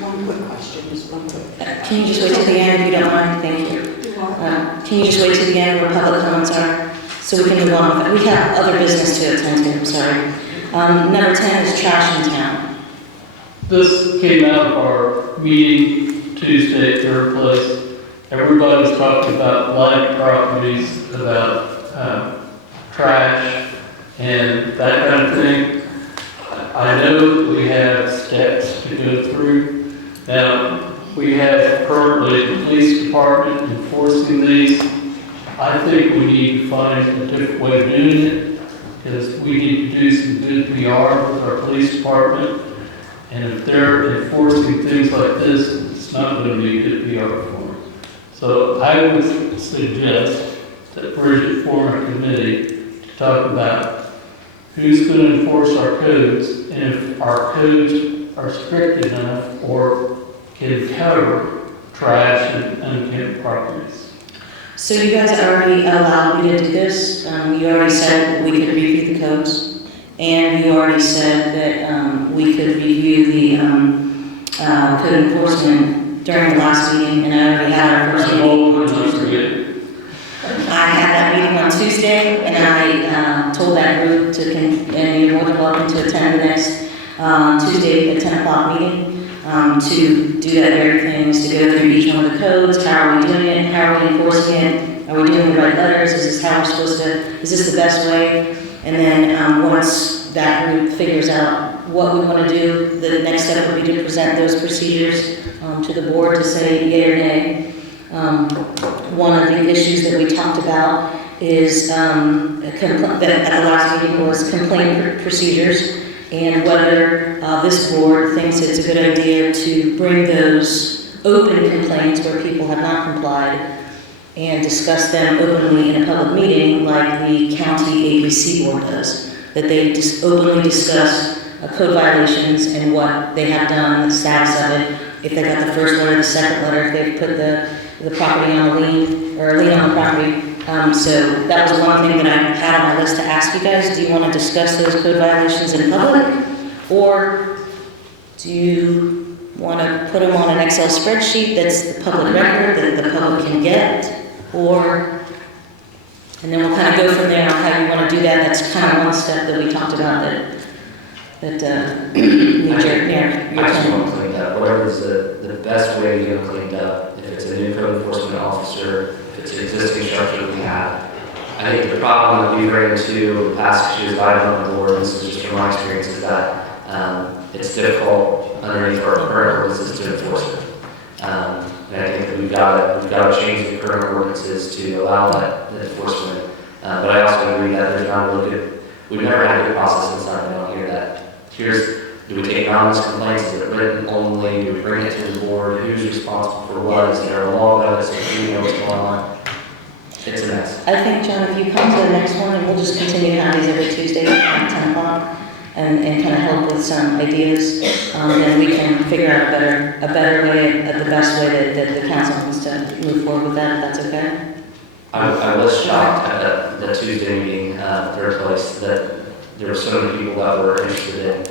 One quick question, just one quick. Can you just wait till the end if you don't mind? Thank you. Can you just wait till the end where public comments are, so we can move on with it? We have other business to attend to, I'm sorry. Number 10 is trash in town. This came out of our meeting Tuesday at Third Place. Everybody's talking about light properties, about trash and that kind of thing. I know that we have steps to go through. Now, we have currently the police department enforcing these. I think we need to find a different way of doing it, because we need to do some good PR with our police department. And if they're enforcing things like this, it's not going to be good PR for them. So I would suggest that Bridget form a committee to talk about who's going to enforce our codes, and if our codes are strict enough or can cover trash and unkempt properties. So you guys already allowed me to do this. You already said we could review the codes, and you already said that we could review the code enforcement during the last meeting, and I already had our first meeting on Tuesday. I had that meeting on Tuesday, and I told that group to, and you're more than welcome to attend the next Tuesday at 10 o'clock meeting. To do that very thing is to go through each one of the codes. How are we doing it? How are we enforcing it? Are we doing the right letters? Is this how we're supposed to, is this the best way? And then once that group figures out what we want to do, the next step would be to present those procedures to the board to say yea or nay. One of the issues that we talked about is that at the last meeting was complaint procedures, and whether this board thinks it's a good idea to bring those open complaints where people have not complied and discuss them openly in a public meeting like the county ABC board does, that they just openly discuss code violations and what they have done, the status of it, if they got the first letter, the second letter, if they've put the property on a lien, or a lien on the property. So that was one thing that I had on my list to ask you guys. Do you want to discuss those code violations in public? Or do you want to put them on an Excel spreadsheet that's the public record that the public can get? Or, and then we'll kind of go from there on how you want to do that. That's kind of one step that we talked about that needs your I just want to clean up. Whatever is the best way to get them cleaned up. If it's a new code enforcement officer, if it's an existing structure that we have. I think the problem that we've ran into in the past issues I've done on the board, this is just from my experience, is that it's difficult underneath our current ordinances to enforce it. And I think that we've got to change the current ordinances to allow that enforcement. But I also agree that there's not a really good, we've never had a good process inside down here that do we take anonymous complaints? Is it written only? Do we bring it to the board? Who's responsible for what? Is there a law about it so we know what's going on? It's a mess. I think, John, if you come to the next one, and we'll just continue to have these every Tuesday at 10 o'clock, and kind of help with some ideas, then we can figure out a better way, the best way that the council wants to move forward with that, if that's okay. I was shocked at the Tuesday meeting, Third Place, that there were so many people that were interested in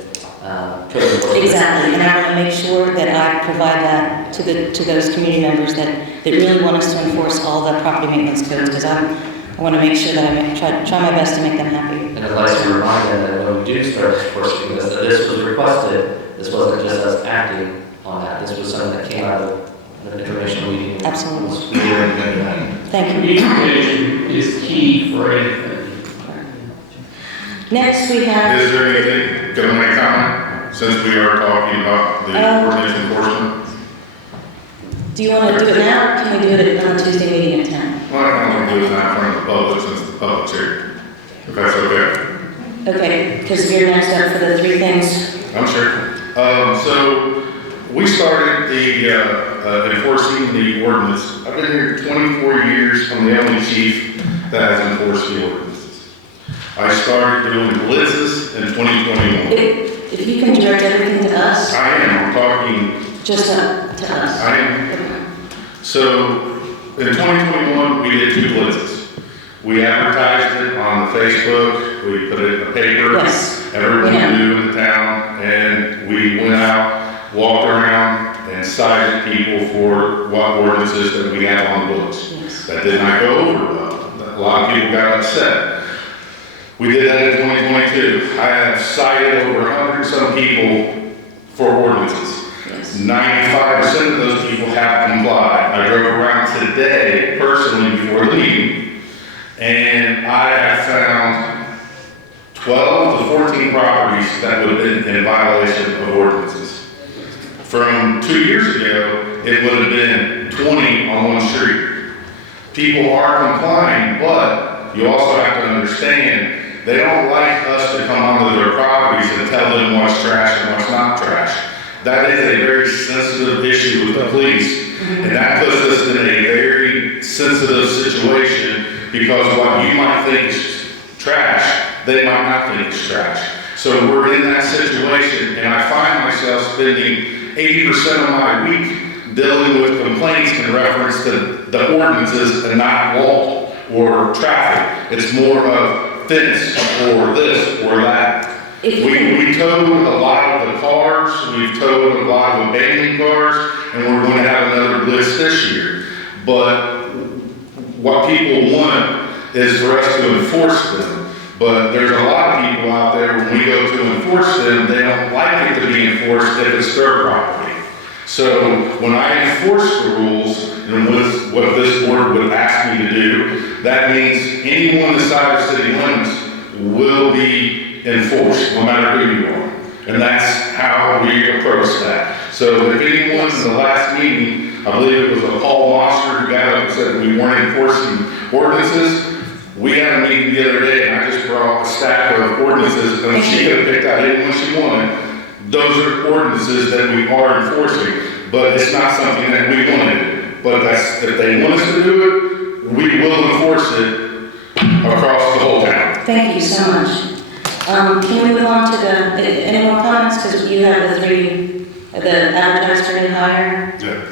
code enforcement. Exactly, and I want to make sure that I provide that to those community members that really want us to enforce all the property maintenance codes, because I want to make sure that I try my best to make them happy. And I'd like to remind them that when we do start enforcing this, that this was requested. This wasn't just us acting on that. This was something that came out of the information meeting. Absolutely. Thank you. Communication is key for anything. Next we have... Is there anything, can I make a comment, since we are talking about the ordinance enforcement? Do you want to do it now, or can we do it on a Tuesday meeting at 10? Well, I don't want to do it now in front of the public, since the public's here. If that's okay. Okay, because you're next up for the three things. I'm sure. So, we started the enforcing the ordinance. I've been here 24 years. I'm the only chief that has enforced the ordinances. I started doing blitzes in 2021. If you can direct everything to us. I am. I'm talking. Just to us. I am. Okay. So, in 2021, we did 2 blitzes. We advertised it on Facebook. We put it in the paper. Yes. Everyone knew in the town, and we went out walked around and cited people for what ordinances that we have on the books. Yes. That did not go over well. A lot of people got upset. We did that in 2022. I have cited over 100 some people for ordinances. Yes. 95% of those people have complied. I drove around today personally before the meeting, and I have found 12 to 14 properties that would have been in violation of ordinances. From 2 years ago, it would have been 20 on one street. People are complying, but you also have to understand, they don't like us to come onto their properties and tell them what's trash and what's not trash. That is a very sensitive issue with the police, and that puts us in a very sensitive situation because what you might think is trash, they might not think is trash. So we're in that situation, and I find myself spending 80% of my week dealing with complaints in reference to the ordinances and not law or traffic. It's more of fence or this or that. We towed a lot of the cars, we've towed a lot of abandoned cars, and we're going to have another list this year. But what people want is for us to enforce them. But there's a lot of people out there, when we go to enforce them, they don't like it to be enforced if it's their property. So when I enforce the rules, and what this board would ask me to do, that means anyone inside of city limits will be enforced, no matter who you are. And that's how we approach that. So if anyone in the last meeting, I believe it was a Paul Monster who got up and said we weren't enforcing ordinances, we had a meeting the other day and I just brought a stack of ordinances and she could have picked out any one she wanted. Those are ordinances that we are enforcing, but it's not something that we want to do. But if they want us to do it, we will enforce it across the whole town. Thank you so much. Can we move on to any more comments? Because you have the advertised for new hire. Yeah.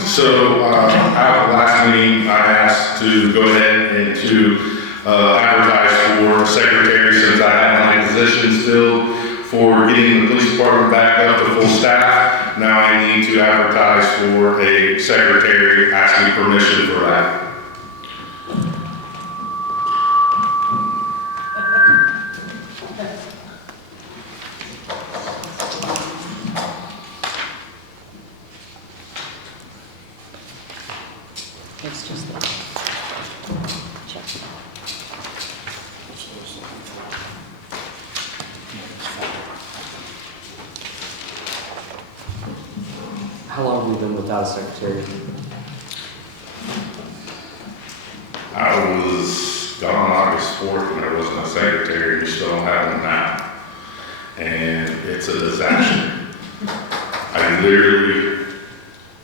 So, at the last meeting, I asked to go ahead and to advertise for secretary since I have my position still for getting the police department back up to full staff. Now I need to advertise for a secretary, asking permission for that. It's just that. Check. How long have you been without a secretary? I was gone August 4th and there wasn't a secretary, we still don't have one now. And it's a disaster.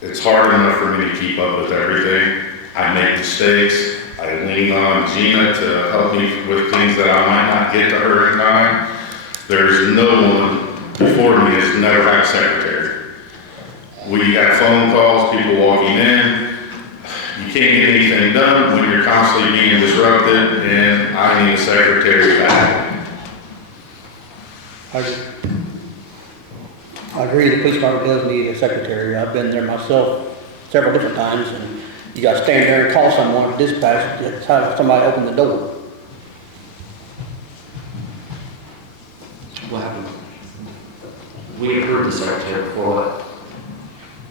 It's hard enough for me to keep up with everything. I make mistakes. I lean on Gina to help me with things that I might not get to her in time. There's no one before me that's never had a secretary. We got phone calls, people walking in. You can't get anything done when you're constantly being disrupted, and I need a secretary back. I agree, the police department does need a secretary. I've been there myself several different times, and you gotta stand there and call someone, dispatch, to have somebody open the door. What happened? We approved the secretary before what?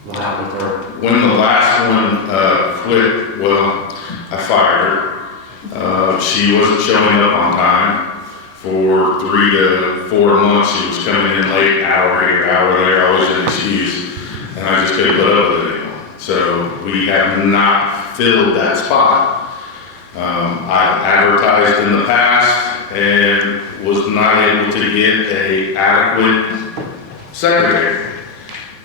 What happened with her? When the last one quit, well, I fired her. She wasn't showing up on time. For 3 to 4 months, she was coming in late, hour here, hour there, always an excuse. And I just couldn't put up with it anymore. So we have not filled that spot. I've advertised in the past and was not able to get an adequate secretary.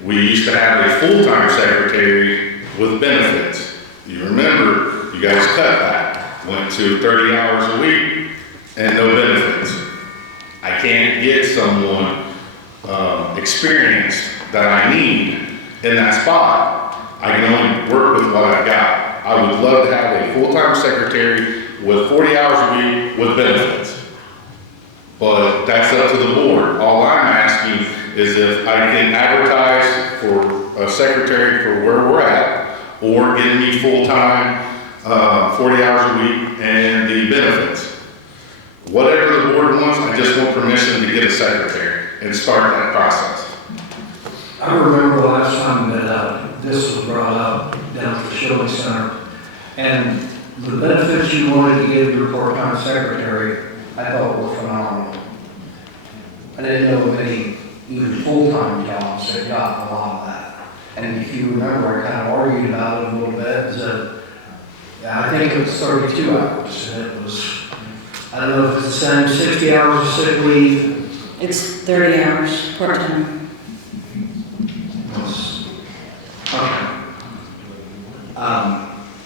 We used to have a full-time secretary with benefits. You remember, you guys cut that. Went to 30 hours a week and no benefits. I can't get someone experienced that I need in that spot. I can only work with what I've got. I would love to have a full-time secretary with 40 hours a week with benefits. But that's up to the board. All I'm asking is if I can advertise for a secretary for where we're at, or give me full-time, 40 hours a week and the benefits. Whatever the board wants, I just want permission to get a secretary and start that process. I remember the last time that this was brought up down at the Shilling Center, and the benefits you wanted to give your part-time secretary, I thought were phenomenal. I didn't know of any even full-time jobs that got a lot of that. And if you remember, I kind of argued about it a little bit, is that I think it was 32 hours, and it was, I don't know if it's the same, 60 hours of sick leave. It's 30 hours part-time. Okay.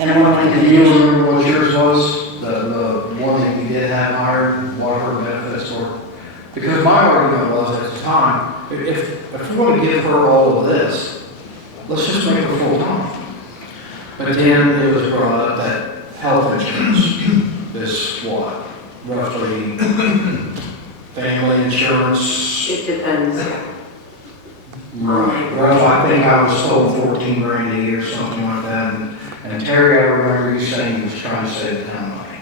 And one Do week you of remember what yours was? The one that we did have hired, what her benefits were? Because my argument was at the time, if we want to give her all of this, let's just make her full-time. But then it was brought up that health insurance is what, roughly family insurance? It depends. Right. Well, I think I was told 14 grand a year, something like that. And Terry, I remember you saying he was trying to save the town money.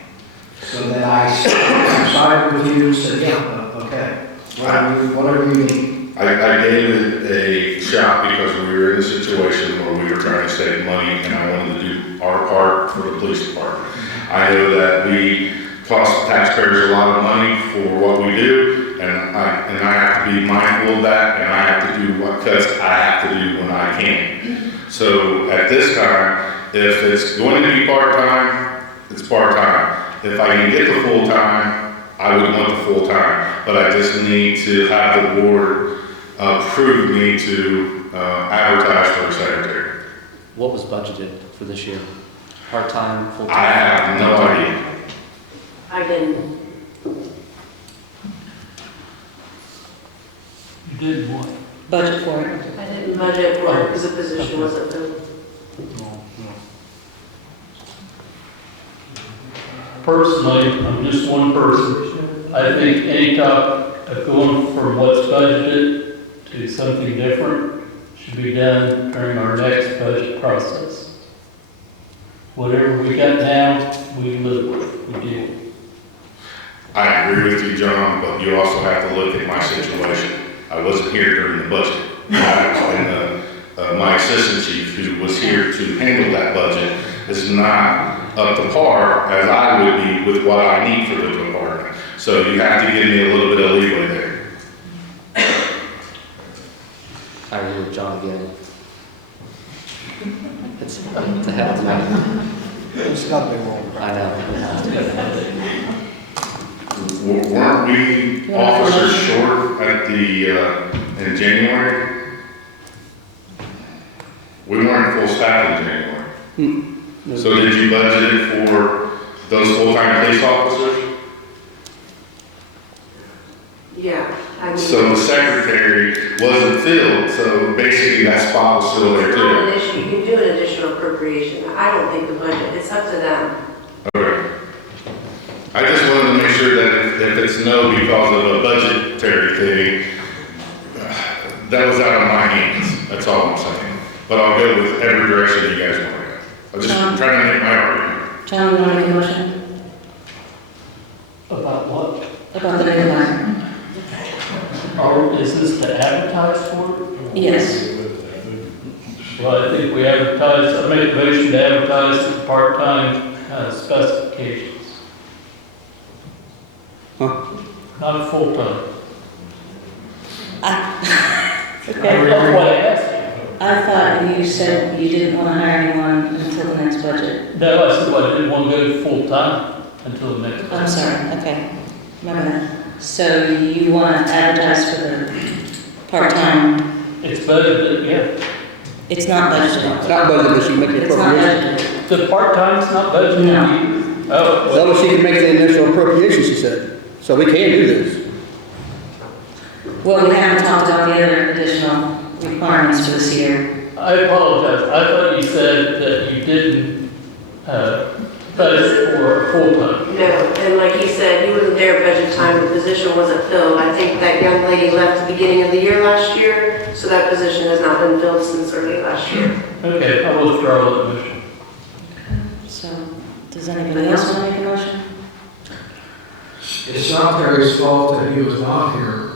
So then I sided with you and said, yeah, okay, whatever you need. I gave it a shot because we were in a situation where we were trying to save money and I wanted to do our part for the police department. I know that we cost taxpayers a lot of money for what we do, and I have to be mindful of that, and I have to do what cuts I have to do when I can. So at this time, if it's going to be part-time, it's part-time. If I can get the full-time, I would want the full-time, but I just need to have the board approve me to advertise for a secretary. What was budgeted for this year? Part-time, full-time? I have no idea. I didn't. You did what? budget for it. I didn't budget for it because the position wasn't filled. Personally, I'm just one person. I think any talk of going from what's budgeted to something different should be done during our next budget process. Whatever we got now, we live with, we deal with. I agree with you, John, but you also have to look at my situation. I wasn't here during the budget. And my assistant chief, who was here to handle that budget, is not up to par as I would be with what I need for the department. So you have to give me a little bit of leeway there. I agree with John again. It's a hell of a lot. It's got to be wrong. I know, it has to be. Weren't we officers short at in January? We weren't full staff in January. So did you budget it for those full-time police officers? Yeah, I mean. So the secretary wasn't filled, so basically that spot was still there It's not an too. issue, you can do an additional appropriation. I don't think the budget, it's up to them. Okay. I just wanted to make sure that if it's no because of a budgetary thing, that was out of my hands, that's all I'm saying. But I'll go with every direction you guys want to go. I'm just trying to make my argument. John, you want to make a motion About what? about the new line? Or is this to advertise for it? Yes. Well, I think we advertise, I make a motion to advertise the part-time specifications. Huh? Not full-time. Okay. That's what I asked you. I thought you said you didn't want to hire anyone until the next budget. No, I said, well, I didn't want to go full-time until the next. I'm sorry, okay. Remember that. So you want to advertise for the part-time, It's budgeted, yeah. it's not budgeted. It's not budgeted, but she can make the It's not appropriation. budgeted. The part-time's not budgeted No. either? Oh, So she can make the initial appropriation, she said. So we can do this. Well, we haven't talked about the other additional requirements for this year. I apologize. I thought you said that you didn't budget for full-time. No, and like he said, he wasn't there at budget time, the position wasn't filled. I think that young lady left the beginning of the year last year, so that position has not been filled since early last year. Okay, I will withdraw that motion. So, does anybody else want to make a motion? It's not Terry's fault that he was not here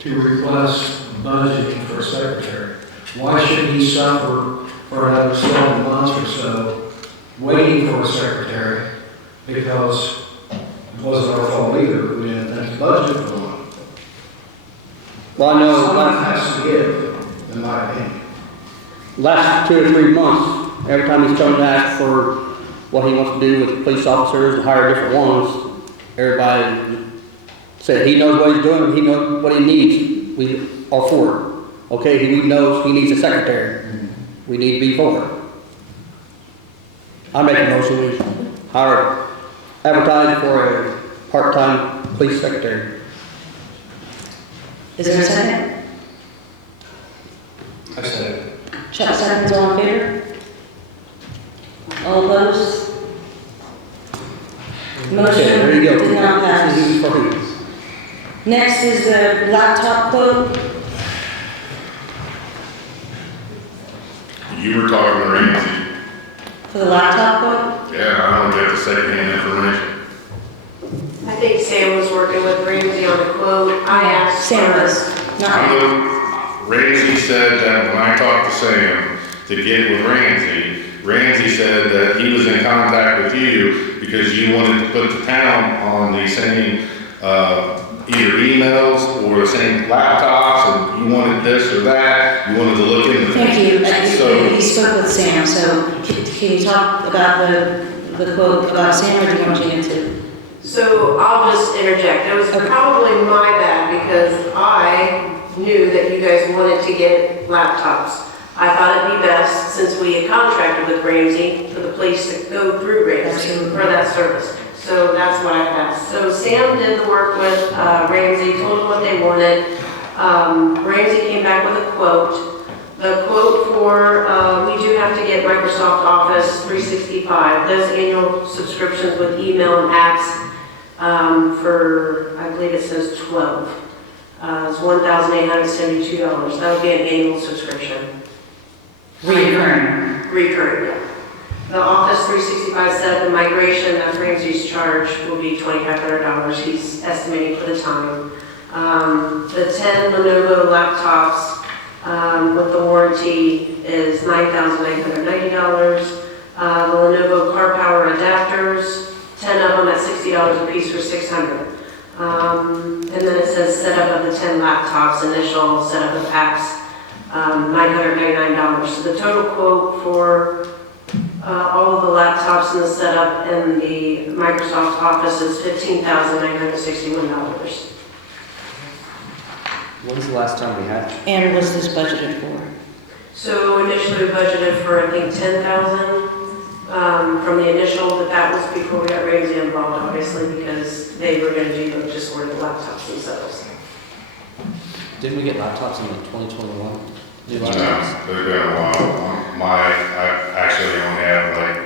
to request budgeting for a secretary. Why should he suffer for another 7 months or so waiting for a secretary? Because it wasn't our fault either. We didn't think the budget for one. Well, I know Someone has to give, in my opinion. last 2 or 3 months, every time he's come to ask for what he wants to do with police officers, to hire different ones, everybody said he knows what he's doing, he knows what he needs. We are for it. Okay, he knows he needs a secretary. We need to be for it. I make a motion, we hire, advertise for a part-time police secretary. Is there a second? I said, Chuck seconds, all in favor? All opposed? Motion Okay, there you go. did not pass. This is for who? Next is the laptop quote. You were talking to Ramsey. For the laptop quote? Yeah, I don't get the secondhand information. I think Sam was working with Ramsey on a quote. I asked. Sam was, not, Ramsey said that when I talked to Sam to get with Ramsey said that he was in contact with you because you wanted to put the town on the same, either emails or the same laptops, and you wanted this or that, you wanted to look into things. thank you. So, He spoke with Sam, so can you talk about the quote about Sam, or do you want Gina to? So I'll just interject. It was Okay. probably my bad because I knew that you guys wanted to get laptops. I thought it'd be best, since we had contracted with Ramsey, for the police to go through Ramsey Absolutely. for that service. So that's what I asked. So Sam did the work with Ramsey, told them what they wanted. Ramsey came back with a quote. The quote for, we do have to get Microsoft Office 365, those annual subscriptions with email and apps for, I believe it says 12. It's $1,872. That would be an annual subscription. Recurring. Recurring, yeah. The Office 365 setup and migration, that's Ramsey's charge, will be $2,500. He's estimating for the time. The 10 Lenovo laptops with the warranty is $9,990. The Lenovo car power adapters, 10 of them at $60 a piece for $600. And then it says setup of the 10 laptops, initial setup of apps, $999. So the total quote for all of the laptops and the setup and the Microsoft Office is $15,961. When's the last time we had? And was this budgeted for? So initially we budgeted for, I think, 10,000 from the initial, but that was before we got Ramsey involved, obviously, because they were going to do just order the laptops themselves. Didn't we get laptops in like 2021? New no, laptops? they've been a while. I actually only have like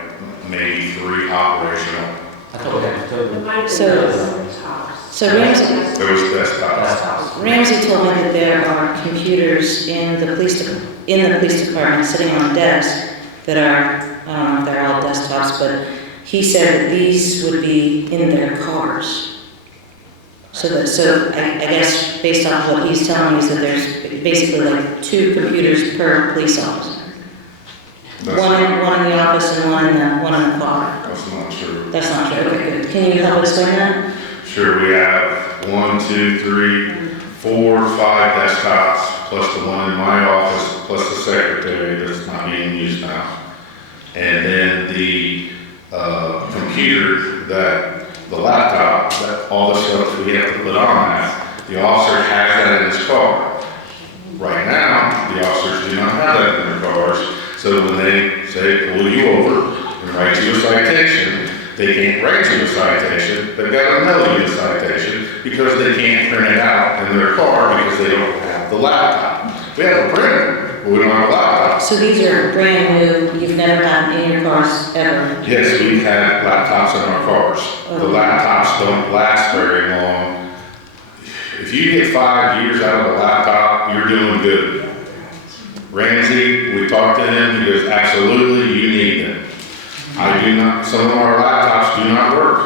maybe 3 operational. I thought we had It COVID. might have been So- desktops. So Ramsey, There was desktops. Desktops. Ramsey told me that there are computers in the police department sitting on a desk that are, they're all desktops, but he said that these would be in their cars. So I guess based off what he's telling me is that there's basically like 2 computers per police officer. That's One not, in the office and one in the car. that's not true. That's not true, okay, good. Can you help explain that? Sure, we have 1, 2, 3, 4, 5 desktops, plus the one in my office, plus the secretary that's not being used now. And then the computer, the laptop, that all the stuff that we have to put on that, the officer has that in his car. Right now, the officers do not have that in their cars, so when they say, pull you over and write you a citation, they can't write you a citation, they've got to mail you a citation because they can't print it out in their car because they don't have the laptop. We have a printer, We don't have laptops. So these are brand new, you've never had in your cars ever? Yes, we've had laptops in our cars. The Oh. laptops don't last very long. If you get 5 years out of a laptop, you're doing good. Ramsey, we talked to him, he goes, absolutely, you need them. I do not, some of our laptops do not work.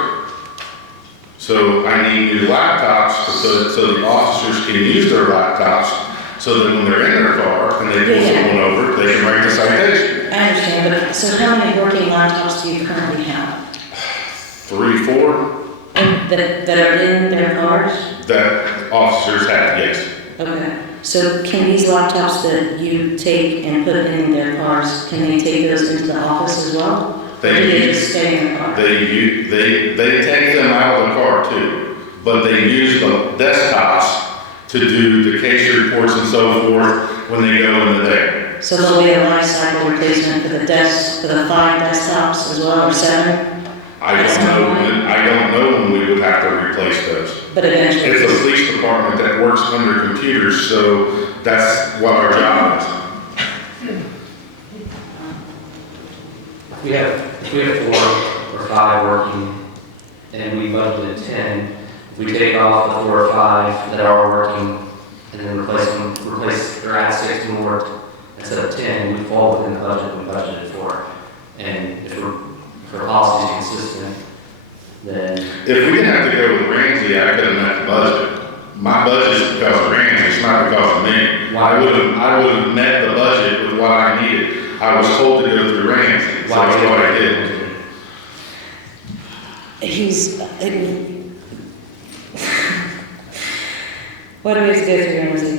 So I need new laptops so the officers can use their laptops, so that when they're in their car and they pull Yeah. someone over, they can write the citation. I understand, but so how many working laptops do you currently have? 3, 4 That are in their cars? that officers have, yes. Okay, so can these laptops that you take and put in their cars, can they take those into the office as well? Or do they just stay in the car? They take them out of the car too, but they use the desktops to do the case reports and so forth when they go in the day. So there'll be a life cycle replacement for the desks, for the 5 desktops as well, or 7? I don't know when we would have to replace those. But eventually. It's a police department that works under computers, so that's what our job is. If we have 4 or 5 working, and we budgeted 10, if we take off the 4 or 5 that are working, and then replace or add 6 more instead of 10, we fall within the budget we budgeted for. And if our policy is consistent, then If we didn't have to go with Ramsey, I could have met the budget. My budget is because of Ramsey, it's not because of me. I would have met the budget with what I needed. I was told to go through Ramsey, so that's what I did. Why do we have to go through Ramsey?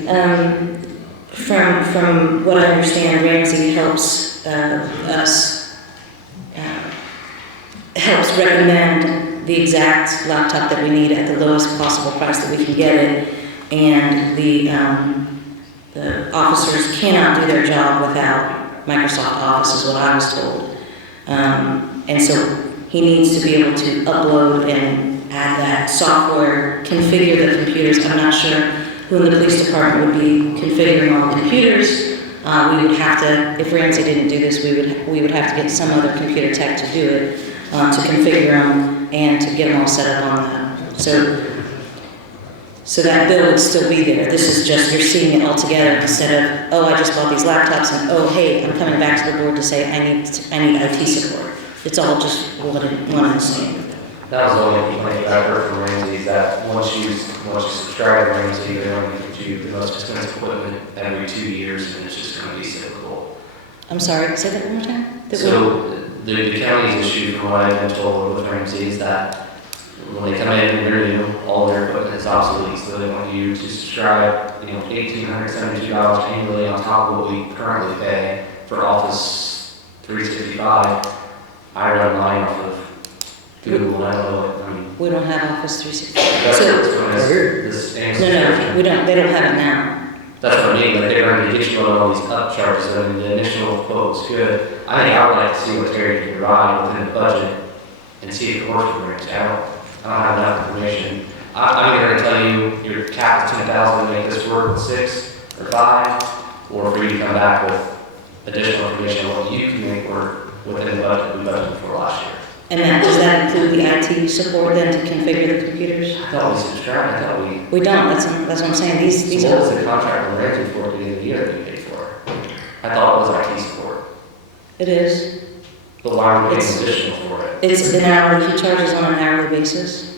From what I understand, Ramsey helps helps recommend the exact laptop that we need at the lowest possible price that we can get it, and the officers cannot do their job without Microsoft Office, is what I was told. And so he needs to be able to upload and add that software, configure the computers. I'm not sure who in the police department would be configuring all the computers. We would have to, if Ramsey didn't do this, we would have to get some other computer tech to do it, to configure them and to get them all set up on that. So that bill would still be there. This is just, you're seeing it all together instead of, oh, I just bought these laptops and, oh, hey, I'm coming back to the board to say I need IT support. It's all just one and the same. that was the only complaint that I've heard from Ramsey, is that once you subscribe to Ramsey, they're going to give you the most expensive equipment every 2 years, and it's just going to be cyclical. I'm sorry, say that one more time? So the county's issue, from what I've been told with Ramsey, is that when they come in and renew, all their equipment is obsolete, so they want you to subscribe, $1,872 annually on top of what we currently pay for Office 365. I run mine off of Google, and I don't know, We don't have Office 365. that's So, what's going to, this no, we don't, they don't have it now. That's what I mean, like they're going to get you on all these upcharges. I mean, the initial quote was good. I think I would like to see what Terry can provide within the budget and see if it works for Ramsey. I don't have enough information. I'm either going to tell you your cap is 10,000 to make this work with 6 or 5, or for you to come back with additional information on what you can make work within the budget we budgeted for last year. And does that include the IT support then to configure the computers? I thought we subscribed, I thought we. We don't, that's what I'm saying, these. What was the contract with Ramsey for at the end of the year that we paid for? I thought it was IT support. It is. But why are we paying It's- additional for it? It's an hourly, he charges on an hourly basis.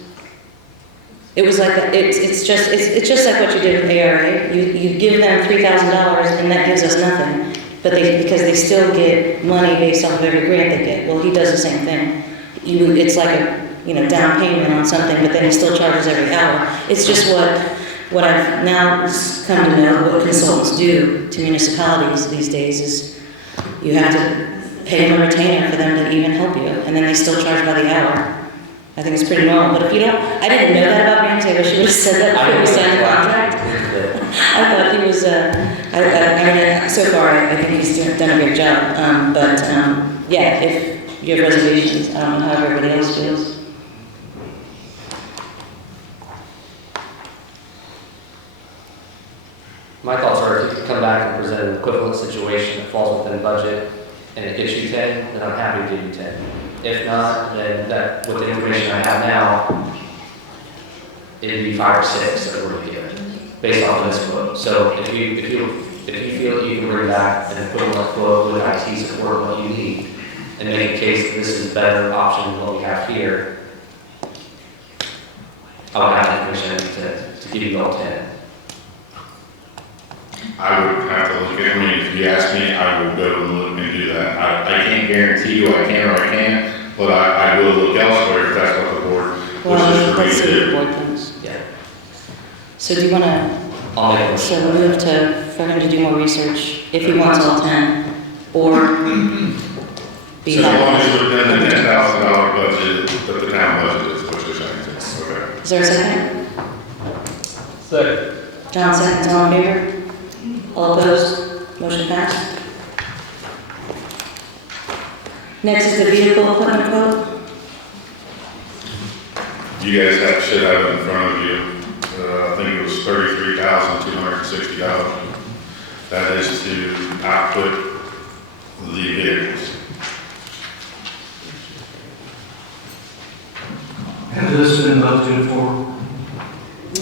It was like, it's just like what you did with ARA. You give them $3,000 and that gives us nothing. But because they still get money based off of every grant they get. Well, he does the same thing. It's like a, down payment on something, but then he still charges every hour. It's just what I've now come to know what consultants do to municipalities these days is you have to pay them a retainer for them to even help you, and then they still charge by the hour. I think it's pretty normal, but if you don't, I didn't know that about Ramsey, I wish you would have said that before we signed the contract. I thought he was, so far, I think he's done a great job, yeah, if you have reservations, I don't know how everybody else feels. My thoughts are if you could come back and present an equivalent situation that falls within budget and it gets you 10, then I'm happy to give you 10. If not, then that, with the information I have now, it'd be 5 or 6 that we're given, based off of this quote. So if you feel that you can bring back an equivalent quote with IT support, what you need, and make a case that this is a better option than what we have here, I would have the information to give you all 10. I would have to look at, I mean, if you ask me, I will go and look and do that. I can't guarantee you I can or I can't, but I will look elsewhere if that's what the board wishes for me Let's to see what the do. board thinks. Yeah. So do you want to, I'll make a motion. so move for him to do more research, if he wants all 10, or be So as long as happy? it's within the $10,000 budget, that the town budget is what you're saying. Okay. Is there a second? Second. John seconds, all in favor? All opposed? Motion passed. Next is the vehicle equipment quote. You guys should have it in front of you. I think it was $33,260. That is to output the vehicles. Has this been budgeted for?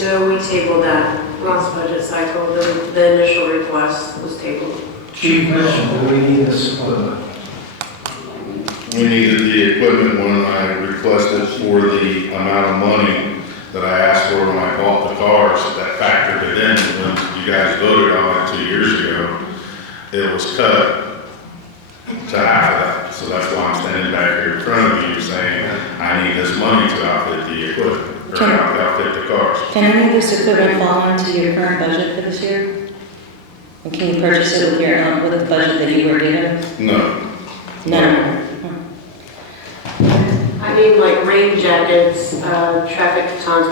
No, we tabled that last budget cycle, the initial request was tabled. Chief question, do we need this equipment? We needed the equipment when I requested for the amount of money that I asked for when I bought the cars. That factored it in when you guys voted on it 2 years ago. It was cut to half of that. So that's why I'm standing back here in front of you saying, I need this money to outfit the equipment, or outfit the cars. Can any of this equipment fall into your current budget for this year? And can you purchase it with with the budget that you were given? No. No. I mean, like rain jackets, traffic batons,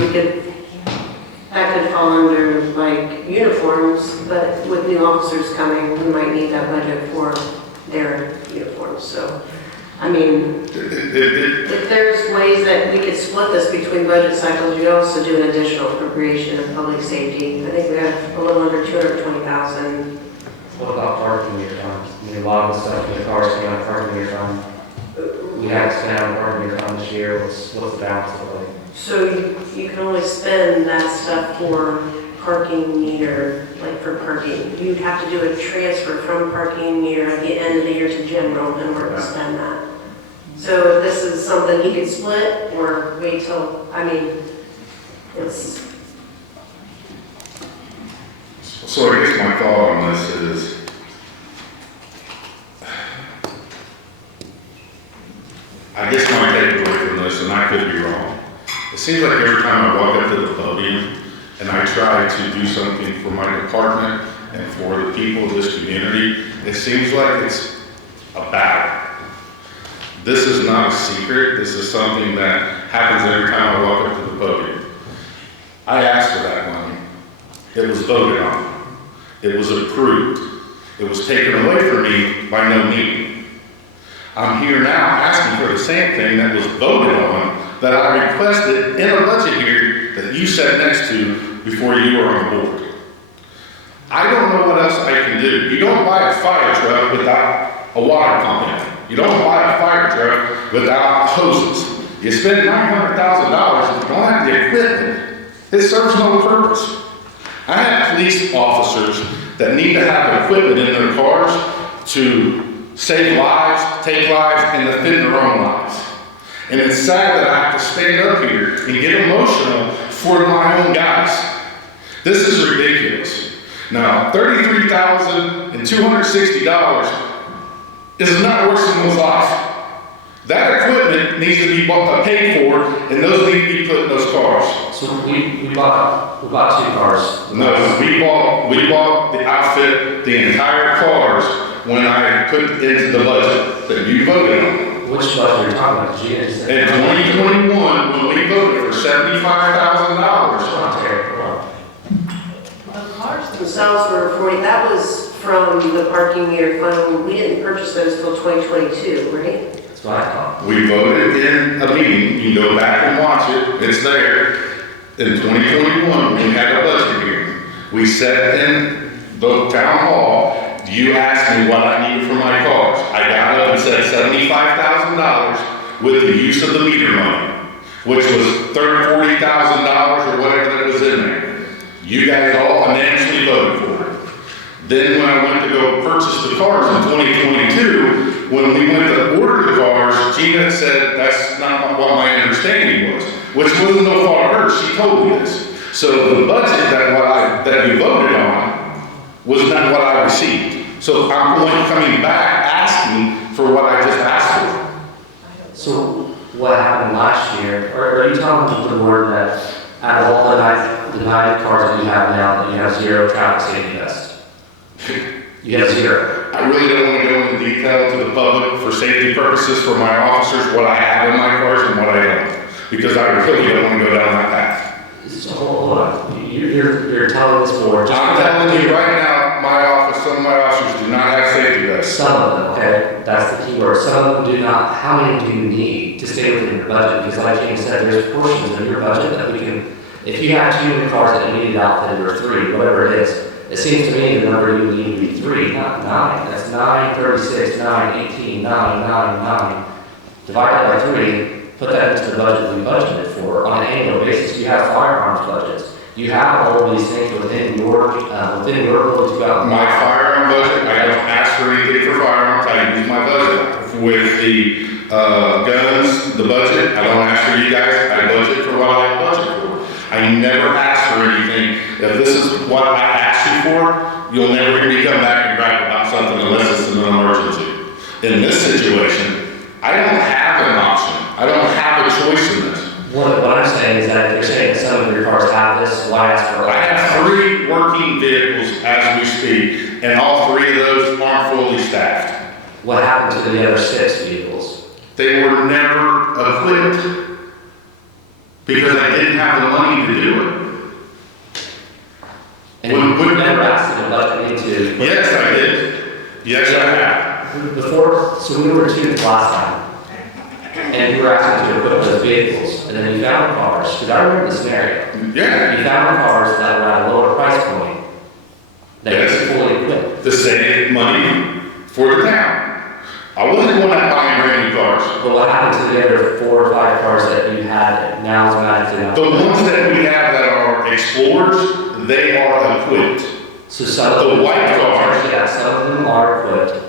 that could fall under like uniforms, but with new officers coming, we might need that budget for their uniforms, so, I mean, if there's ways that we could split this between budget cycles, we'd also do an additional appropriation of public safety. I think we have a little under 220,000. What about parking meter funds? I mean, a lot of the stuff in the cars came out of parking meter fund. We had to spend out of parking meter fund this year. What's the balance look like? So you can only spend that stuff for parking meter, like for parking. You'd have to do a transfer from parking meter at the end of the year to general in order to spend that. So if this is something you could split or wait till, I mean, it's, So I guess my thought on this is, I guess my takeaway from this, and I could be wrong, it seems like every time I walk up to the podium and I try to do something for my department and for the people of this community, it seems like it's a battle. This is not a secret. This is something that happens every time I walk up to the podium. I asked for that money. It was voted on. It was approved. It was taken away from me by no meeting. I'm here now asking for the same thing that was voted on, that I requested in a budget here that you sat next to before you were on board. I don't know what else I can do. You don't buy a fire truck without a water pump in it. You don't buy a fire truck without hoses. You spend $900,000 and you don't have the equipment. It serves no purpose. I have police officers that need to have equipment in their cars to save lives, take lives, and defend their own lives. And it's sad that I have to stand up here and get emotional for my own guys. This is ridiculous. Now, $33,260 is not worse than one's life. That equipment needs to be paid for, and those need to be put in those cars. So we bought 2 cars. No, we bought the outfit, the entire cars, when I put it into the budget that you voted on. Which budget are you talking about? Did you just In 2021, when we voted for $75,000. not terrible. the cars themselves were 40, that was from the parking meter fund. We didn't purchase those till 2022, right? That's what I thought. We voted in a meeting, you can go back and watch it, it's there. In 2021, we had a budget hearing. We sat in the town hall, you asked me what I needed for my cars. I got up and said $75,000 with the use of the meter money, which was $40,000 or whatever that was in there. You guys all unanimously voted for it. Then when I went to go purchase the cars in 2022, when we went to order the cars, Gina said that's not what my understanding was, which wasn't no fault of hers. She told me this. So the budget that you voted on was not what I received. So I'm coming back asking for what I just asked for. So what happened last year, or are you telling the board that out of all the nine cars that you have now, that you have zero traffic safety vests? You have zero. I really don't want to go into detail to the public for safety purposes for my officers, what I have in my cars and what I don't, because I really don't want to go down that path. So hold on, you're telling this board. I'm telling you right now, some of my officers do not have safety vests. Some of them, okay, that's the key word. Some of them do not. How many do you need to stay within your budget? Because like James said, there's portions of your budget that we can, if you have 2 new cars that you need outfitted or 3, whatever it is, it seems to me the number you need to be 3, not 9. That's 9, 36, 9, 18, 9, 9, 9. Divide that by 3, put that into the budget we budgeted for. On an annual basis, you have firearms budgets. You have all of these things within your ability to go. My firearm budget, I don't ask for anything for firearms, I use my budget. With the guns, the budget, I don't ask for you guys, I budget for what I budget for. I never ask for anything. If this is what I asked you for, you'll never hear me come back and gripe about something unless it's an emergency. In this situation, I don't have an option. I don't have a choice in this. What I'm saying is that if you're saying that some of your cars have this, why ask for it? I have 3 working vehicles as we speak, and all 3 of those aren't fully staffed. What happened to the other 6 vehicles? They were never equipped because I didn't have the money to do it. And you never asked them about me to. Yes, I did. Yes, I have. Before, so we were tuned last time. And you were asking to equip those vehicles, and then you found cars, because I remember the scenario. Yeah. You found cars that were at a lower price point, that Yes. were fully equipped. To save money for the town. I wasn't going out buying brand new cars. But what happened to the other 4 or 5 cars that you had now is magically not? The ones that we have that are Explorers, they are equipped. So some of The them, white cars. yeah, some of them are equipped.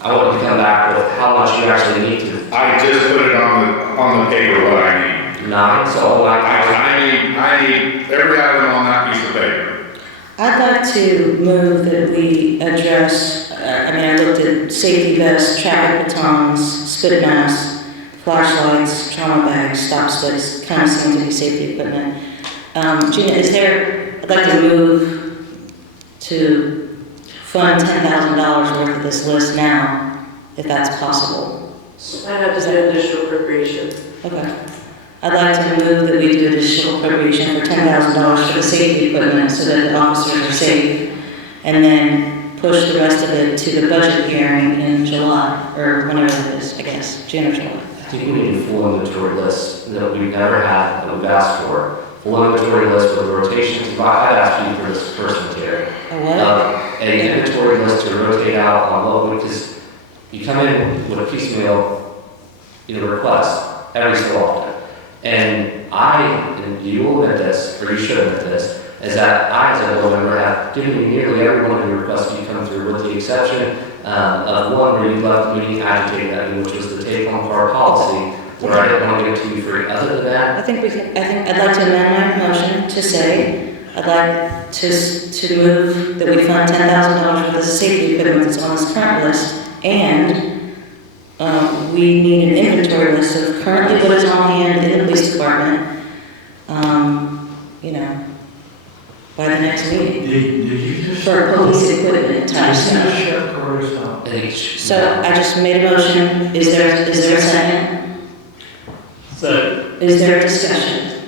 I want you to come back with how much you actually need to. I just put it on the paper what I need. 9, so like. I need every item on that piece of paper. I'd like to move that we address, I looked at safety vests, traffic batons, spit masks, flashlights, trauma bags, stop sticks, kind of seem to be safety equipment. Gina, I'd like to move to fund $10,000 worth of this list now, if that's possible. I have to do additional appropriation. Okay. I'd like to move that we do additional appropriation for $10,000 for the safety equipment so that the officers are safe, and then push the rest of it to the budget hearing in July, or whenever it is, I guess, June or July. I think we need a full inventory list that we've never had, that we've asked for. Full inventory list with rotations. I'd ask you for this person, Terry. A what? An inventory list to rotate out on local, because you come in with a piecemeal, request every so often. And you will admit this, or you should admit this, is that I, as a board member, have given you nearly every one of your requests you come through, with the exception of one where you left the meeting agitating at me, which was the take-home car policy, where I didn't want to give it to you free. Other than that, I'd like to amend my motion to say, I'd like to move that we fund $10,000 for the safety equipment that's on this current list, and we need an inventory list of currently what is on hand in the police department, by the next meeting. Did you just? For police equipment type stuff. Sheriff Corey's not. So I just made a motion. Is there a second? So, Is there a discussion?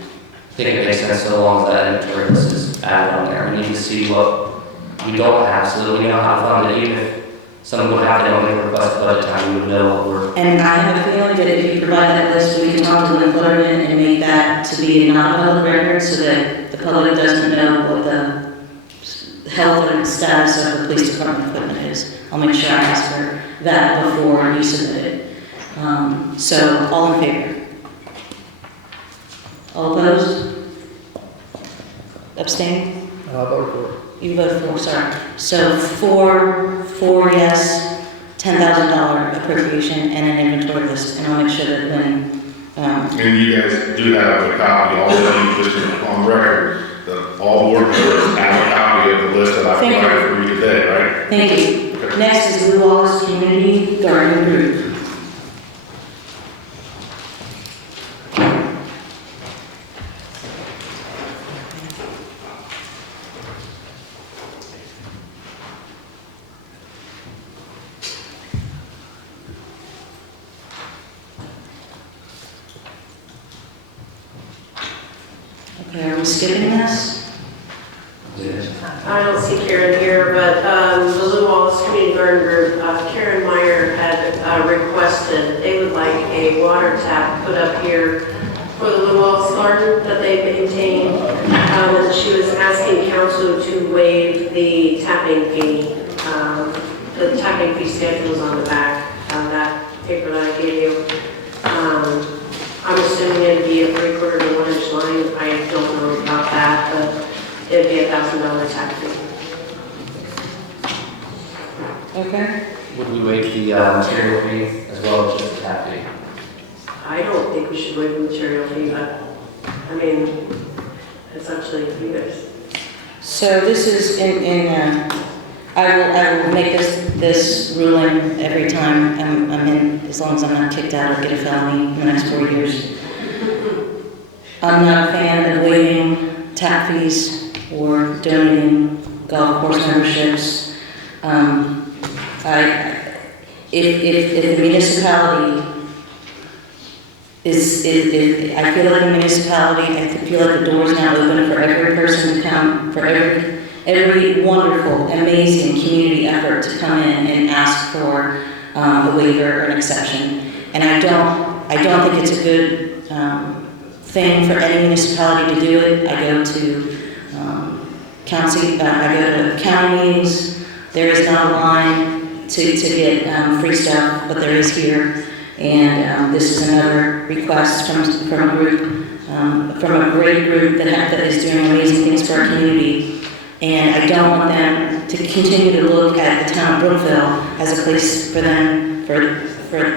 I think it makes sense so long as that inventory list is added on there. We need to see what we don't have, so that we know how to fund it. Even if someone would have to make a request at budget time, we would know what we're. And I have a feeling that if you provide that list, we can talk to the clerk and make that to be a non-public record so that the public doesn't know what the health and status of the police department equipment is. I'll make sure I ask her that before you submit it. So, all in favor? All opposed? Abstain? I'll vote for it. You vote for, sorry. So, four yes, $10,000 appropriation and an inventory list, and I'll make sure that Lynn, And you guys do have a copy, also, just on record, that all board members have a copy of the list that I Thank you. provided for you today, right? thank you. Next is the Wallace Community Garden Group. Okay, are we skipping this? I don't see Karen here, but the Lou Wallace Community Garden Group, Karen Meyer had requested, they would like a water tap put up here for the Lou Wallace Garden that they maintain. And she was asking council to waive the tapping fee. The tapping fee schedule is on the back of that paper that I gave you. I'm assuming it'd be a 3/4 to 1 inch line. I don't know about that, but it'd be $1,000 tap fee. Okay. Would we waive the material fee as well as just the tap fee? I don't think we should waive the material fee, but, I mean, it's up to you guys. So this is I will make this ruling every time I'm in, as long as I'm not kicked out or get a felony in the next 4 years. I'm not a fan of waiving tap fees or donating golf course memberships. If the municipality I feel like the municipality, I feel like the door is now open for every person to come, for every wonderful, amazing community effort to come in and ask for a waiver or an exception. And I don't think it's a good thing for any municipality to do it. I go to county meetings. There is not a line to get free stuff, but there is here. And this is another request from a group, from a great group that is doing amazing things for our community. And I don't want them to continue to look at the town of Brookville as a place for them, for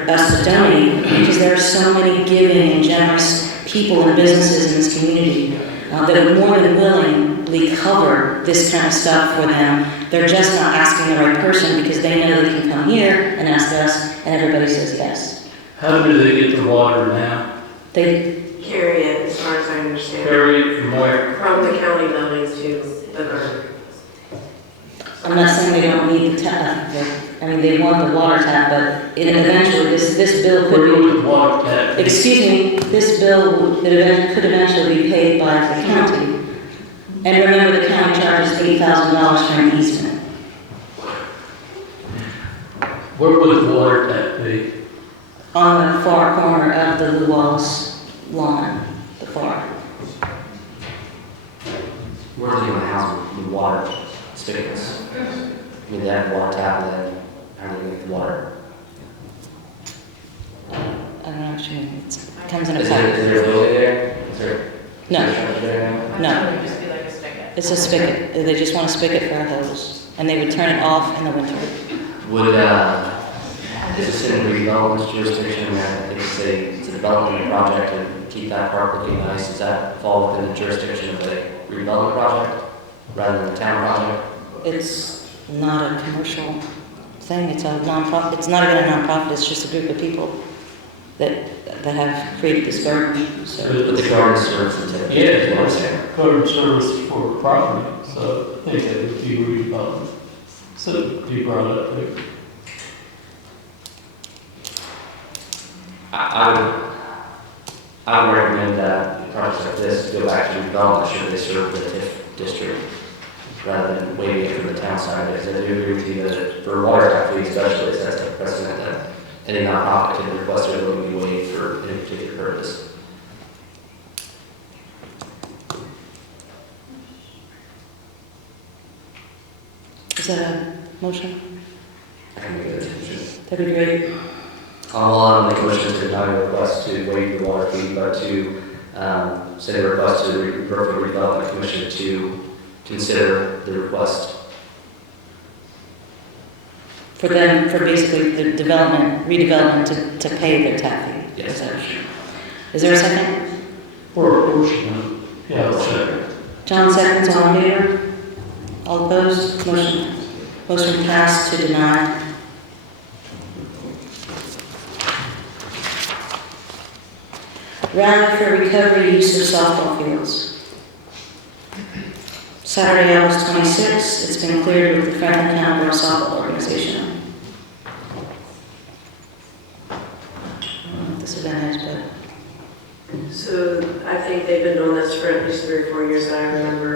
us to donate, because there are so many giving and generous people and businesses in this community that would more than willingly cover this kind of stuff for them. They're just not asking the right person because they know they can come here and ask us, and everybody says yes. How do they get the water now? They Carry it, as far as I understand. Carry it from where? From the county buildings to the garden. I'm not saying they don't need the tap, I mean, they want the water tap, but eventually this bill Where could would the water tap? be, excuse me, this bill could eventually be paid by the county. And remember, the county charges $8,000 for an easement. Where would the water tap be? On the far corner of the Lou Wallace lawn, the far. Where do you want to house the water spigots? I mean, they have water tap and then how do they get the water? I don't know what you mean, it comes in a Is pipe. there a building there? Is there? No. Is there a there now? No. It's a spigot. They just want a spigot for a hose, and they would turn it off in the winter. Would, is this in redevelopment jurisdiction, that it's a development project and keep that park looking nice, does that fall within the jurisdiction of the redevelopment project rather than the town project? It's not a commercial thing. It's a nonprofit. It's not even a nonprofit. It's just a group of people that have created this garden. So But the garden serves the tip, is what I'm saying. Covered service for property, so I think that would be redevelopment. So you brought up there. I would recommend that projects like this go back to redevelopment should they serve the TIF district rather than waiting it from the town side, because I do agree with you that for water tap fees especially, it sets a precedent that any nonprofit can request their loan be waived for any particular purpose. Is that a motion? I can make that decision. That'd be great. I'll make a motion to not request to waive the water fee, but to send a request to the Brookville Redevelopment Commission to consider the request. For them, for basically the redevelopment to pay their tap fee. Yes. Is there a second? Or a portion of, yeah, I'll second. John seconds, all in favor? All opposed? Motion passed to deny. Rally for recovery use of softball fields. Saturday, August 26th, it's been cleared with the Franklin County Girls Softball Organization. I don't know what this event is, but So I think they've been doing this for at least 3 or 4 years that I remember.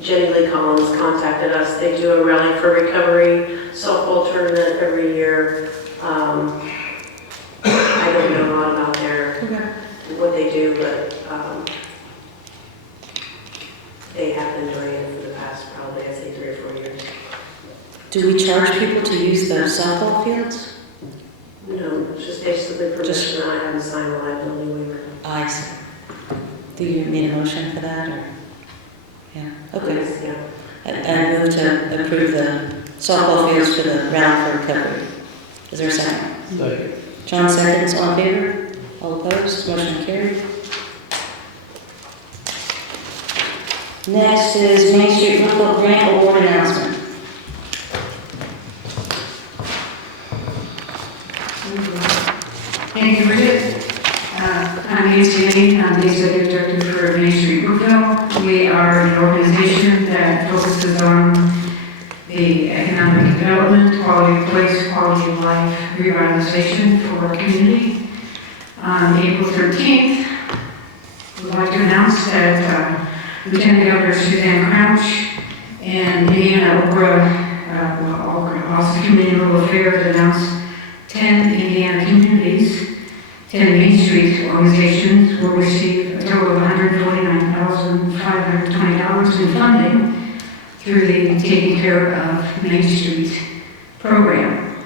Jenny Lee Collins contacted us. They do a rally for recovery softball tournament every year. I don't know a lot about what they do, but they have been doing it for the past probably, I'd say, 3 or 4 years. do we charge people to use those softball fields? No, it's just basically permission. I haven't signed a liability waiver. I see. Do you need a motion for that, or? Yeah, okay. Yeah. I move to approve the softball fields for the rally for recovery. Is there a second? Second. John seconds, all in favor? All opposed? Motion carried. Next is Main Street Brookville Grant Award announcement. Thank you, Bridget. I'm Nancy Lane. I'm the Executive Director for Main Street Brookville. We are an organization that focuses on the economic development, quality of place, quality of life, revitalization for our community. On April 13th, we'd like to announce that Lieutenant Governor Suzanne Crouch and Indiana Office of Community and Rural Affairs announced 10 Indiana communities, 10 Main Street organizations will receive a total of $149,520 in funding through the Taking Care of Main Street program.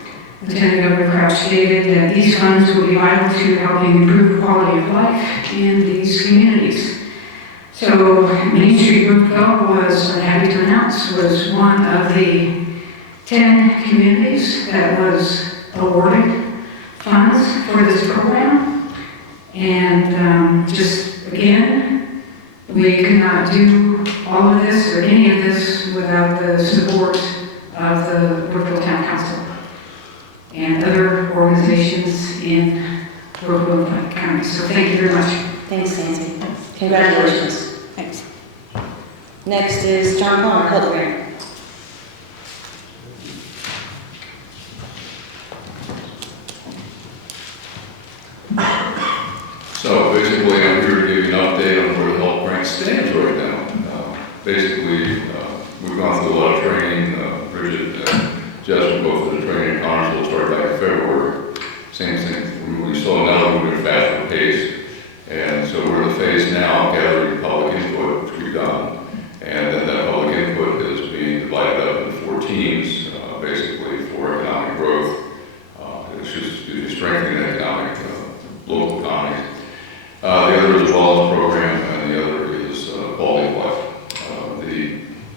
Lieutenant Governor Crouch stated that these funds will be vital to helping improve quality of life in these communities. So Main Street Brookville was, I'm happy to announce, was one of the 10 communities that was awarded funds for this program. And just again, we could not do all of this or any of this without the support of the Brookville Town Council and other organizations in Brookville County. So thank you very much. Thanks, Nancy. Congratulations. Thanks. Next is John Palmer, Health Grant. So basically, I'm here to give you an update on where the health grant stands right now. Basically, we've gone through a lot of training. Bridget and Jess were both at the training conference started back in February. Same thing we saw now, we're at a faster pace. And so we're in the phase now of gathering public input, which we've done. And then that public input is being divided up into 4 teams, basically for economic growth. It's just to strengthen economic local economies. The other is the Wallace program, and the other is quality of life. The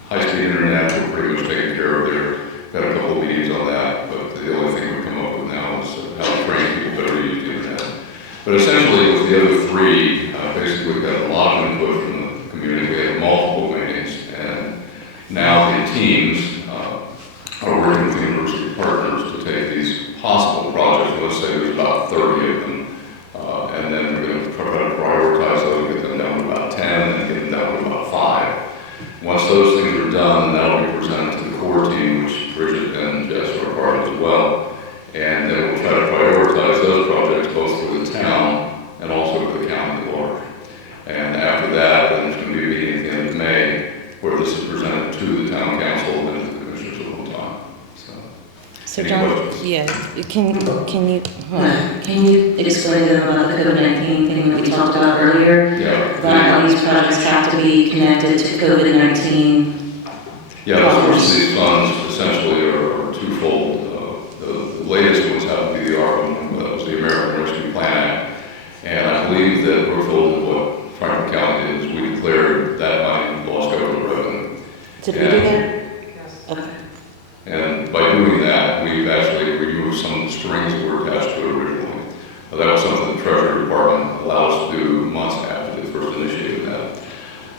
high-speed internet, we're pretty much taking care of there. Got a couple of meetings on that, but the only thing we've come up with now is how to train people better to use the internet. But essentially, with the other 3, basically we've got a lot of input from the community. We have multiple meetings, and now the teams are working with university partners to take these possible projects. Let's say there's about 30 of them. And then we're going to try to prioritize those, get them down to about 10, and get them down to about 5. Once those things are done, that'll be presented to the core team, which Bridget and Jess are part of as well. And then we'll try to prioritize those projects both for the town and also for the county at large. And after that, then there's going to be a meeting at the end of May where this is presented to the town council and the commissioners at one time. So Any John, questions? yeah, can you explain to them about the COVID-19 thing that we talked about earlier? Yeah. About how these projects have to be connected to COVID-19? Yeah, the source of these funds essentially are twofold. The latest ones happen to be the ARPA one, that was the American Rescue Plan Act. And I believe that Brookville, what Franklin County did, is we declared that money lost government revenue. Did we do that? Okay. And by doing that, we've actually removed some of the strings that were attached to it originally. That was something the Treasury Department allowed us to do months after they first initiated that.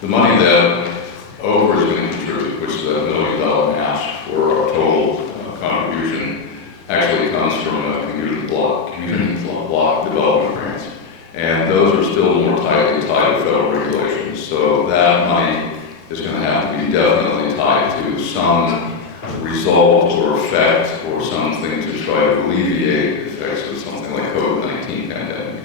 The money that Over is going to contribute, which is a $1 million match for our total contribution, actually comes from a community block development grants. And those are still more tightly tied to federal regulations. So that money is going to have to be definitely tied to some result or effect or something to try to alleviate the effects of something like COVID-19 pandemic.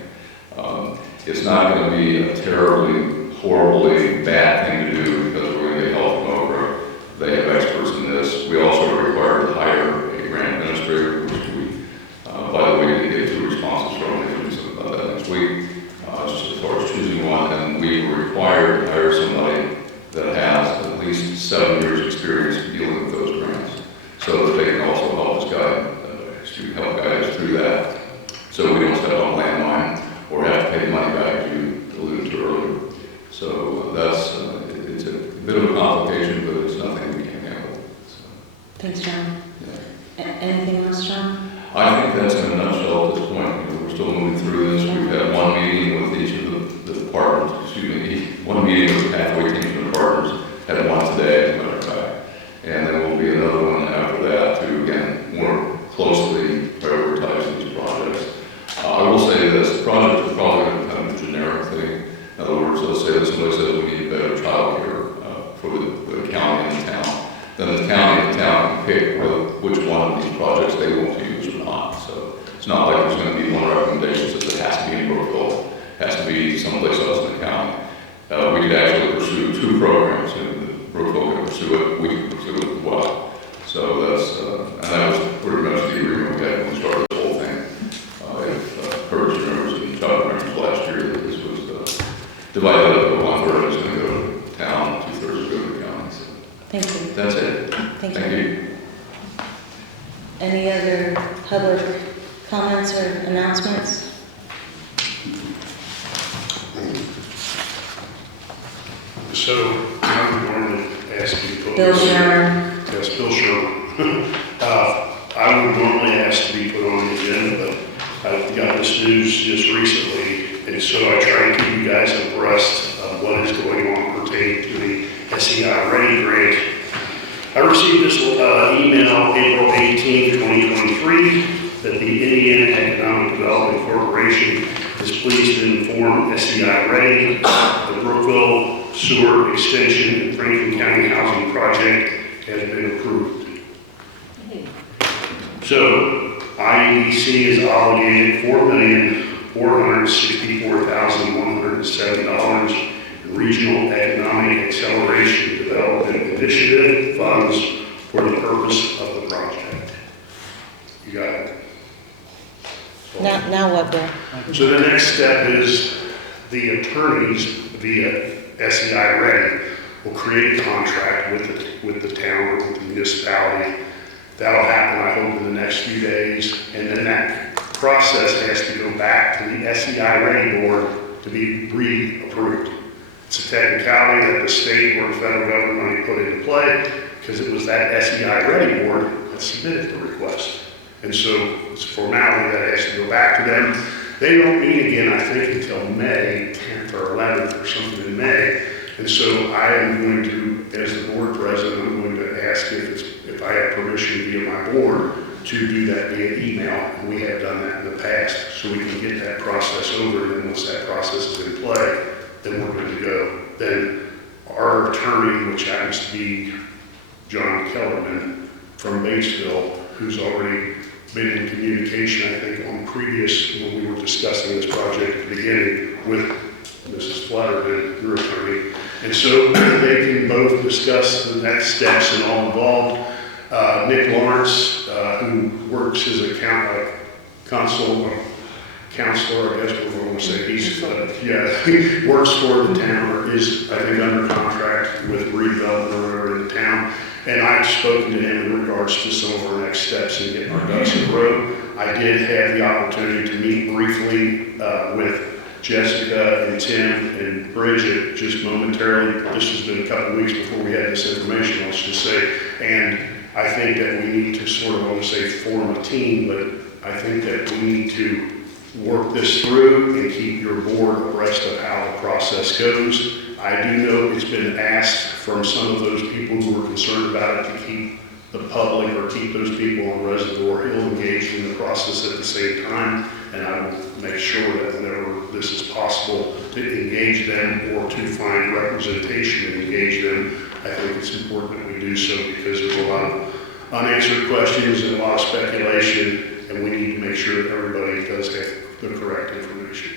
It's not going to be a terribly, horribly bad thing to do because we're going to get help from OBRA. They have experts in this. We also are required to hire a grant administrator, which we, by the way, did get 2 responses from. They can do about that next week, just as far as choosing one. And we were required to hire somebody that has at least 7 years experience dealing with those grants, so that they can also help us guide us through that, so we don't step on landmine or have to pay money back, as you alluded to earlier. So that's, it's a bit of a complication, but it's nothing we can't handle. So, Thanks, John. yeah. Anything else, John? I think that's in a nutshell at this point. You know, we're still moving through this. We've had one meeting with each of the departments, one meeting with the pathway team from the departments, had one today, as a matter of fact. And there will be another one after that to, again, more closely prioritize these projects. I will say this, the project is probably going to become a generic thing. In other words, let's say that somebody says we need better child care for the county and the town. Then the county and the town can pick which one of these projects they want to use or not. So it's not like there's going to be one recommendation that says it has to be in Brookville, it has to be someplace else in the county. We could actually pursue 2 programs, and Brookville can pursue it, we can pursue it as well. So that's, and that was pretty much the agreement we had when we started this whole thing. If Courage members and child members last year, that this was divided up, but 1/3 is going to go to town, 2/3 is going to go to the county. So Thank you. that's it. Thank Thank you. you. Any other public comments or announcements? So I would normally ask you to put Bill Sherman. Yes, Bill Sherman. I would normally ask to be put on the agenda, but I got this news just recently, and so I try to keep you guys abreast of what is going on pertaining to the SEI Ready Grant. I received this email April 18, 2023, that the Indiana Economic Development Corporation is pleased to inform SEI Ready the Brookville Sewer Extension and Franklin County Housing Project has been approved. So IEDC is obligated $4,464,107 in Regional Economic Acceleration Development Initiative funds for the purpose of the project. You got it? Now what, Bill? So the next step is the attorneys via SEI Ready will create a contract with the town or with the municipality. That'll happen, I hope, in the next few days. And then that process has to go back to the SEI Ready board to be re-approved. It's a technicality that the state or the federal government put into play because it was that SEI Ready board that submitted the request. And so it's a formality that has to go back to them. They don't meet again, I think, until May 10th or 11th or something in May. And so I am going to, as the board president, I'm going to ask if I have permission via my board to do that via email. And we have done that in the past, so we can get that process over. And then once that process is in play, then we're good to go. Then our attorney, which happens to be John Kellerman from Batesville, who's already been in communication, I think, on previous, when we were discussing this project at the beginning with Mrs. Flatterman, your attorney. And so they can both discuss the next steps and all involved. Nick Lawrence, who works as a counselor, I guess we're going to say, he works for the town or is, I think, under contract with redevelopment in the town. And I've spoken to him in regards to some of our next steps in getting our ducks in a row. I did have the opportunity to meet briefly with Jessica and Tim and Bridget just momentarily. This has been a couple of weeks before we had this information, let's just say. And I think that we need to sort of, I want to say, form a team, but I think that we need to work this through and keep your board abreast of how the process goes. I do know it's been asked from some of those people who are concerned about it to keep the public or keep those people on Reservoir Hill engaged in the process at the same time. And I will make sure that whenever this is possible to engage them or to find representation and engage them, I think it's important that we do so because there's a lot of unanswered questions and a lot of speculation, and we need to make sure that everybody does have the correct information.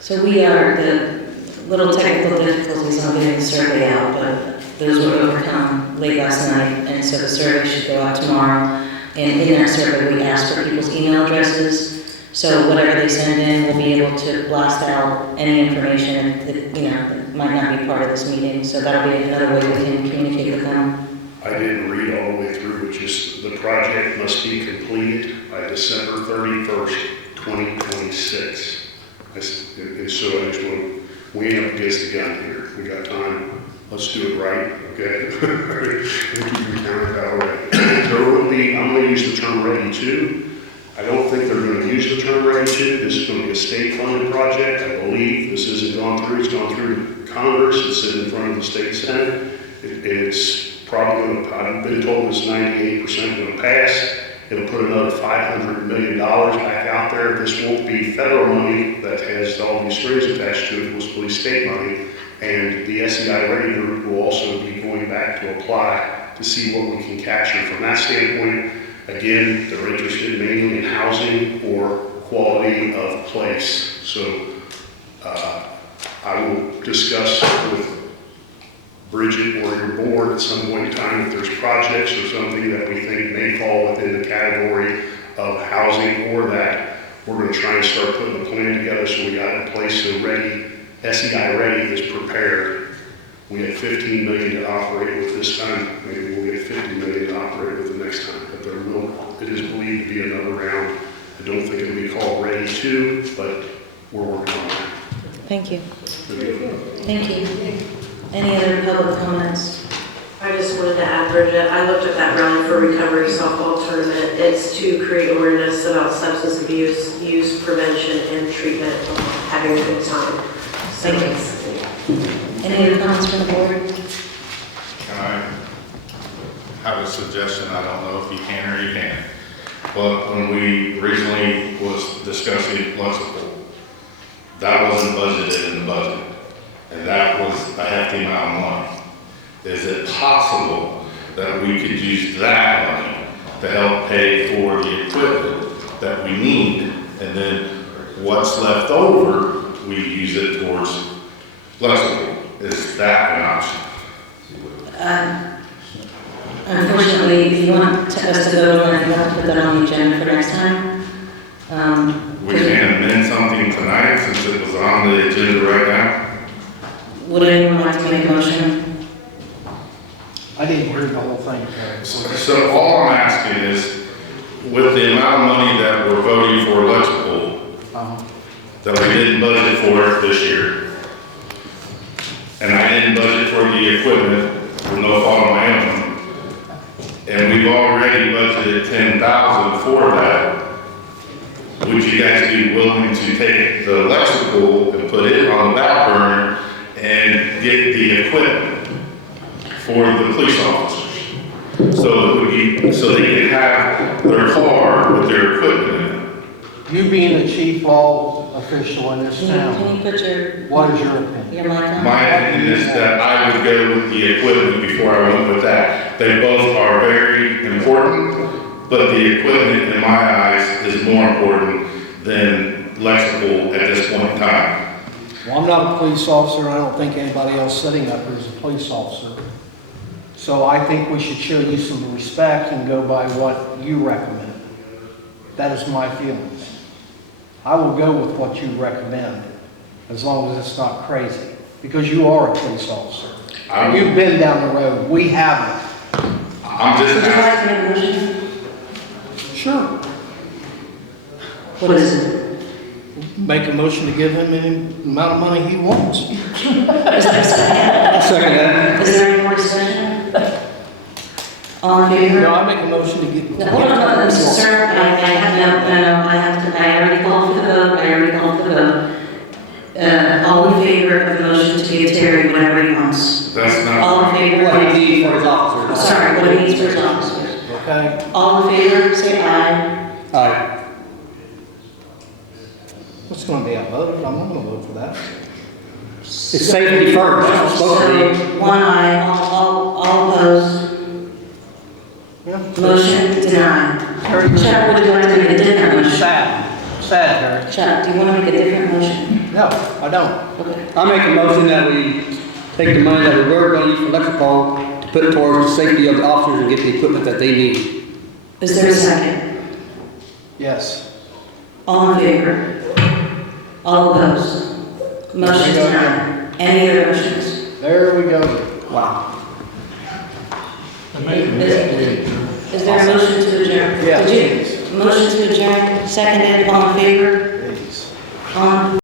So we are the little technical difficulties on getting the survey out, but those were overcome late last night, and so the survey should go out tomorrow. And in that survey, we asked for people's email addresses, so whatever they send in, we'll be able to blast out any information that might not be part of this meeting. So that'll be another way we can communicate with them. I didn't read all the way through, which is the project must be completed by December 31st, 2026. And so I just want, we ain't up against the gun here. We got time. Let's do it right, okay? We'll keep you counted that way. There will be, I'm going to use the term ready to. I don't think they're going to use the term ready to. This is going to be a state-funded project. I believe this isn't gone through. It's gone through Congress. It's sitting in front of the state Senate. And it's probably going to, I've been told it's 98% going to pass. It'll put another $500 million back out there. This won't be federal money that has all these strings attached to it. It will be state money. And the SEI Ready Group will also be going back to apply to see what we can capture from that standpoint. Again, they're interested mainly in housing or quality of place. So I will discuss with Bridget or your board at some point in time if there's projects or something that we think may fall within the category of housing or that. We're going to try and start putting a plan together so we got in place so ready. SEI Ready is prepared. We had 15 million to operate with this time. Maybe we'll get 50 million to operate with the next time. But there will, it is believed to be another round. I don't think it'll be called Ready 2, but we're working on that. Thank you. Thank you. Any other public comments? I just wanted to add, Bridget, I looked at that Run for Recovery softball tournament. It's to create awareness about substance abuse, use prevention, and treatment, having a good time. So Any other comments from the board? Can I have a suggestion? I don't know if you can or you can't. But when we originally was discussing flexible, that wasn't budgeted in the budget. And that was a hefty amount of money. Is it possible that we could use that money to help pay for the equipment that we need? And then what's left over, we use it towards flexible. Is that an option? Unfortunately, if you want us to vote on it, you have to put that on the agenda for next time. We can amend something tonight since it was on the agenda right now. Would anyone like to make a motion? I didn't hear the whole thing. So all I'm asking is, with the amount of money that we're voting for electrical, that we didn't budget for it this year, and I didn't budget for the equipment for no fault of my own, and we've already budgeted $10,000 for that, would you guys be willing to take the electrical and put it on the back burner and get the equipment for the police officers? So it would be, so they can have their car with their equipment in it. You being the chief law official in this Can town, you put your what is your opinion? mic on? My opinion is that I would go with the equipment before I went with that. They both are very important, but the equipment in my eyes is more important than electrical at this point in time. Well, I'm not a police officer, and I don't think anybody else sitting up here is a police officer. So I think we should show you some respect and go by what you recommend. That is my feelings. I will go with what you recommend, as long as it's not crazy, because you are a police officer. You've been down the road. We haven't. I'm just Would you asking. like to make a motion? Sure. What is it? Make a motion to give him any amount of money he wants. Is there a second? I'll second that. Is there any more discussion? All in favor? No, I make a motion to give. No, hold on, sir, I have to, I already called for the vote, all in favor of the motion to give Terry whatever he wants? That's not. All in favor? What he needs for his officers. Sorry, what he needs for his officers. Okay. All in favor, say aye. Aye. What's gonna be outvoted? I'm not gonna vote for that. It's safety first, it's supposed to be. So, one aye, all opposed, Yeah. motion denied. Chuck, would you like to make a different motion? Sad, Chuck, do you want to make a different motion? No, I don't. Okay. I make a motion that we take the money that we were gonna use for electrical to put towards the safety of the officers and get the equipment that they need. Is there a second? Yes. All in favor? All opposed? Motion denied. Any other motions? There we go. Wow. Is there a motion to adjourn? Yeah. Did you? Motion to adjourn, seconded, all in favor? Please. On.